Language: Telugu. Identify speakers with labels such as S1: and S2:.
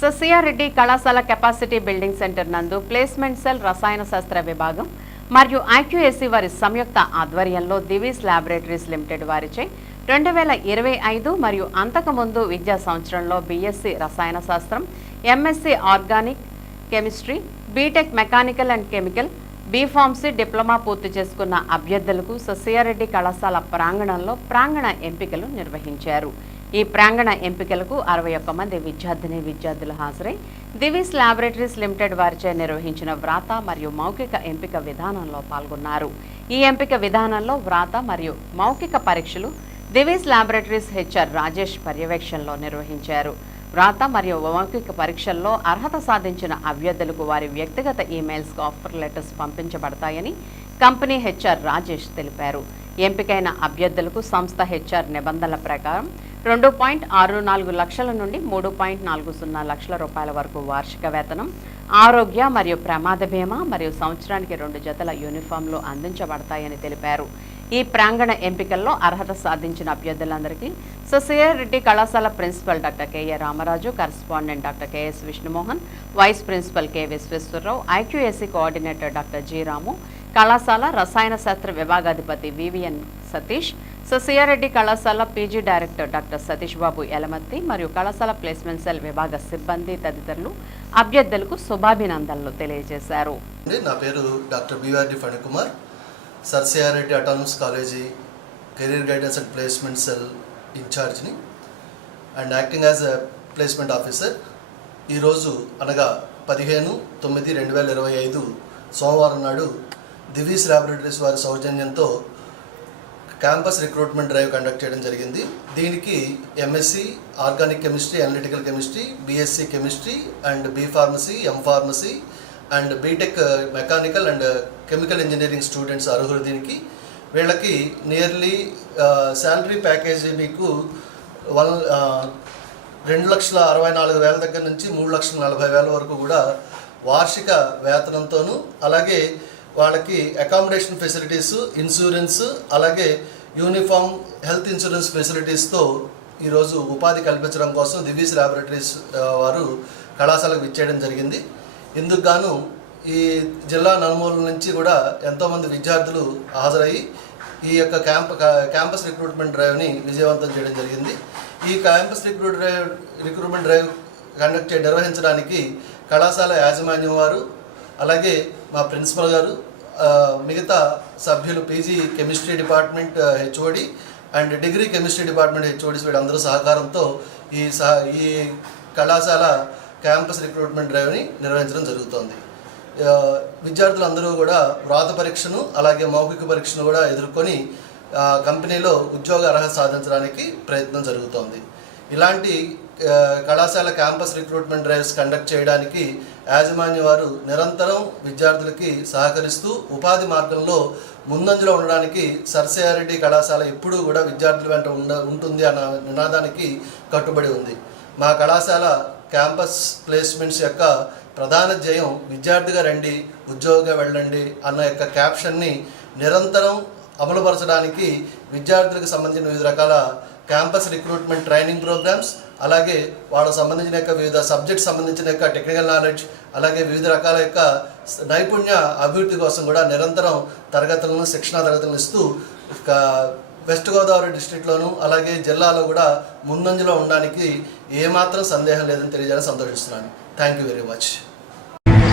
S1: ససియారెడ్డి కళాశాల కెపాసిటీ బిల్డింగ్ సెంటర్ నందు ప్లేస్మెంట్ సెల్ రసాయన శాస్త్ర విభాగం మరియు ఐక్యూఎస్సీ వారి సంయుక్త ఆధ్వర్యంలో దివీస్ ల్యాబొరేటరీస్ లిమిటెడ్ వారిచే రెండు వేల ఇరవై ఐదు మరియు అంతకుముందు విద్యా సంవత్సరంలో బీఎస్సీ రసాయన శాస్త్రం MSc organic chemistry BTech mechanical and chemical B Pharmacy diploma పూర్తి చేసుకున్న అభ్యర్థులకు ససియారెడ్డి కళాశాల ప్రాంగణంలో ప్రాంగణ ఎంపికలు నిర్వహించారు. ఈ ప్రాంగణ ఎంపికలకు అరవై ఒక్క మంది విద్యార్థిని విద్యార్థులు హాజరై దివిస్ ల్యాబొరేటరీస్ లిమిటెడ్ వారిచే నిర్వహించిన వ్రాత మరియు మౌఖిక ఎంపిక విధానంలో పాల్గొన్నారు. ఈ ఎంపిక విధానంలో వ్రాత మరియు మౌఖిక పరీక్షలు దివిస్ ల్యాబొరేటరీస్ హెచ్ఆర్ రాజేష్ పర్యవేక్షణలో నిర్వహించారు. వ్రాత మరియు మౌఖిక పరీక్షల్లో అర్హత సాధించిన అభ్యర్థులకు వారి వ్యక్తిగత ఈమెయిల్స్కు ఆఫర్ లెటర్స్ పంపించబడతాయని కంపెనీ హెచ్ఆర్ రాజేష్ తెలిపారు. ఎంపికైన అభ్యర్థులకు సంస్థ హెచ్ఆర్ నిబంధనల ప్రకారం రెండు పాయింట్ ఆరు నాలుగు లక్షల నుండి మూడు పాయింట్ నాలుగు సున్నా లక్షల రూపాయల వరకు వార్షిక వేతనం ఆరోగ్య మరియు ప్రమాద బీమా మరియు సంవత్సరానికి రెండు జతల యూనిఫామ్లు అందించబడతాయని తెలిపారు. ఈ ప్రాంగణ ఎంపికల్లో అర్హత సాధించిన అభ్యర్థులందరికీ రెడ్డి కళాశాల principal doctor KA Ramaraju correspondent doctor KS Vishnumohan vice principal K Visweswara Rao IQAC coordinator doctor G Ramu కళాశాల రసాయన శాస్త్ర విభాగాధిపతి వివిఎన్ సతీష్ ససియారెడ్డి కళాశాల PG director doctor Satish Babu Elamatti మరియు కళాశాల ప్లేస్మెంట్ సెల్ విభాగ సిబ్బంది తదితరులు అభ్యర్థులకు శుభాభినందనలు తెలియజేశారు.
S2: నా పేరు doctor BRD Phanikumar. సర్సియారెడ్డి autonomous college career guidance and placement cell ఇన్ఛార్జ్ని and acting as a placement officer. ఈరోజు అనగా పదిహేను తొమ్మిది రెండు వేల ఇరవై ఐదు సోమవారం నాడు దివీస్ ల్యాబొరేటరీస్ వారి సౌజన్యంతో క్యాంపస్ రిక్రూట్మెంట్ డ్రైవ్ కండక్ట్ చేయడం జరిగింది. దీనికి MSc organic chemistry analytical chemistry BSc chemistry and B pharmacy M pharmacy and BTech mechanical and chemical engineering students అర్హులు దీనికి. వీళ్ళకి నియర్లీ శాలరీ ప్యాకేజీ మీకు వన్ రెండు లక్షల అరవై నాలుగు వేల దగ్గర నుంచి మూడు లక్షల నలభై వేల వరకు కూడా వార్షిక వేతనంతోనూ అలాగే వాళ్ళకి అకామిడేషన్ ఫెసిలిటీస్ ఇన్సూరెన్స్ అలాగే యూనిఫామ్ హెల్త్ ఇన్సూరెన్స్ ఫెసిలిటీస్తో ఈరోజు ఉపాధి కల్పించడం కోసం దివీస్ ల్యాబొరేటరీస్ వారు కళాశాలకు విచ్చేయడం జరిగింది. ఇందుకు గాను ఈ జిల్లా నలుమూలల నుంచి కూడా ఎంతోమంది విద్యార్థులు హాజరయ్యి ఈ యొక్క క్యాంప్ క్యాంపస్ రిక్రూట్మెంట్ డ్రైవ్ని విజయవంతం చేయడం జరిగింది. ఈ campus recruit drive recruitment drive conduct చే నిర్వహించడానికి కళాశాల యాజమాన్యం వారు అలాగే మా ప్రిన్సిపల్ గారు మిగతా సభ్యులు PG chemistry department HOD and degree chemistry department HODs వీళ్ళందరూ సహకారంతో ఈ సహ ఈ కళాశాల క్యాంపస్ రిక్రూట్మెంట్ డ్రైవ్ని నిర్వహించడం జరుగుతోంది. విద్యార్థులందరూ కూడా వ్రాత పరీక్షను అలాగే మౌఖిక పరీక్షను కూడా ఎదుర్కొని కంపెనీలో ఉద్యోగ అర్హత సాధించడానికి ప్రయత్నం జరుగుతోంది. ఇలాంటి కళాశాల క్యాంపస్ రిక్రూట్మెంట్ డ్రైవ్స్ కండక్ట్ చేయడానికి యాజమాన్య వారు నిరంతరం విద్యార్థులకి సహకరిస్తూ ఉపాధి మార్గంలో ముందంజలో ఉండడానికి సర్సేయారెడ్డి కళాశాల ఎప్పుడూ కూడా విద్యార్థుల వెంట ఉండ ఉంటుంది అన్న నినాదానికి కట్టుబడి ఉంది. మా కళాశాల క్యాంపస్ ప్లేస్మెంట్స్ యొక్క ప్రధాన ధ్యేయం విద్యార్థిగా రండి ఉద్యోగంగా వెళ్ళండి అన్న యొక్క క్యాప్షన్ని నిరంతరం అమలుపరచడానికి విద్యార్థులకు సంబంధించిన వివిధ రకాల క్యాంపస్ రిక్రూట్మెంట్ ట్రైనింగ్ ప్రోగ్రామ్స్ అలాగే వాళ్ళకు సంబంధించిన యొక్క వివిధ సబ్జెక్ట్ సంబంధించిన యొక్క టెక్నికల్ నాలెడ్జ్ అలాగే వివిధ రకాల యొక్క నైపుణ్య అభివృద్ధి కోసం కూడా నిరంతరం తరగతులను శిక్షణా తరగతులను ఇస్తూ ఇక వెస్ట్ గోదావరి డిస్టిక్లోను అలాగే జిల్లాలో కూడా ముందంజలో ఉండడానికి ఏమాత్రం సందేహం లేదని తెలియజేయాలని సంతోషిస్తున్నాను. Thank you very much